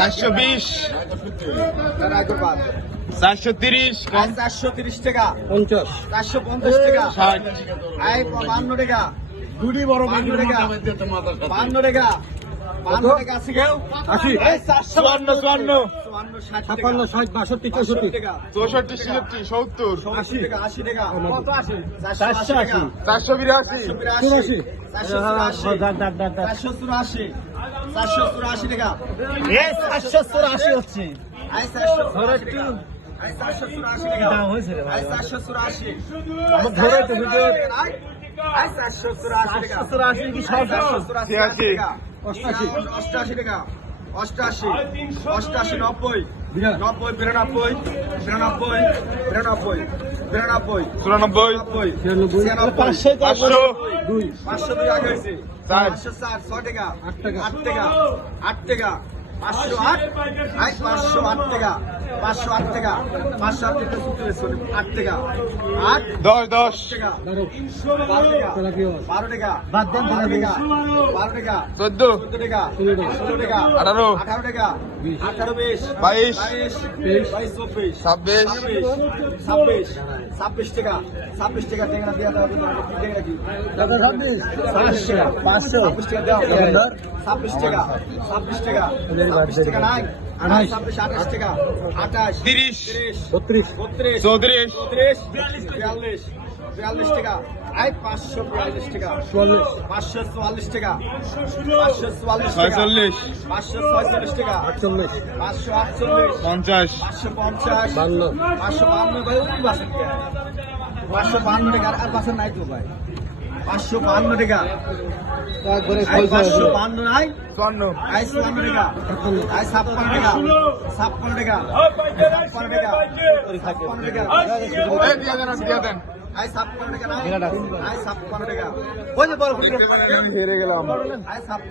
420, 430, 430 টাকা, 50, 450 টাকা, 60, 52 টাকা, দুটি বড় 52 টাকা, 52 টাকা, 52 টাকা আছে কেউ? 80, 54, 54, 54, 60 টাকা, 56, 62, 63, টাকা, 64, 67, 70, 80 টাকা, 80 টাকা, কত আসে? 480, 482, 84, 484 টাকা, 484 হচ্ছে। আই 484 টাকা, আই 484 টাকা, দাম হয়েছে রে ভাই। আই 484, আমার ধরে তো ভিডিও। আই 484 টাকা, 484 কি সব? 484 টাকা, 88, 88 টাকা, 88, 88, 90, বিরাট। 90, 92, 93, 92, 93, 94, 90, 500, 500, 2, 502 আগে হয়েছে, চার। 504, 6 টাকা, 8 টাকা, 8 টাকা, 8 টাকা, 508, আই 508 টাকা, 508 টাকা, 508 টাকা সূত্র হয়েছে, 8 টাকা, 8 10, 10, টাকা, 12, 12 টাকা, তাহলে কি হবে? 12 টাকা, বাদ দেন, 12 তাহলে টাকা, 12 টাকা, 14, 14 টাকা, 16 টাকা, 16 টাকা, 18, 18 টাকা, 18, 20, 22, 22, 24, 26, 26, 26 টাকা, 26 টাকা টেঙ্গা দিয়ে দাও, টেঙ্গা কি? 26 টাকা, 500, 26 টাকা দাও, 26 টাকা, 26 টাকা, 26 টাকা নাই, 28, 26, 28 টাকা, 28, 30, 30, 32, 32, 34, 43, 42 টাকা, আই 542 টাকা, 44, 544 টাকা, 544 টাকা, 46, 546 টাকা, 48, 548, 50, 550, 52, 552 ভাই কি বাসন 552 টাকা আর বাসন নাই তো ভাই, 552 টাকা, একবারে আই 600, 552 নাই, 54, আই 54 টাকা, আই 56 টাকা, 56 টাকা, 56 টাকা, 56 টাকা, এই দিয়া দেন, আই 56 টাকা নাই, আই 56 টাকা, ওই যে বড় হেরে গেলাম। আই 56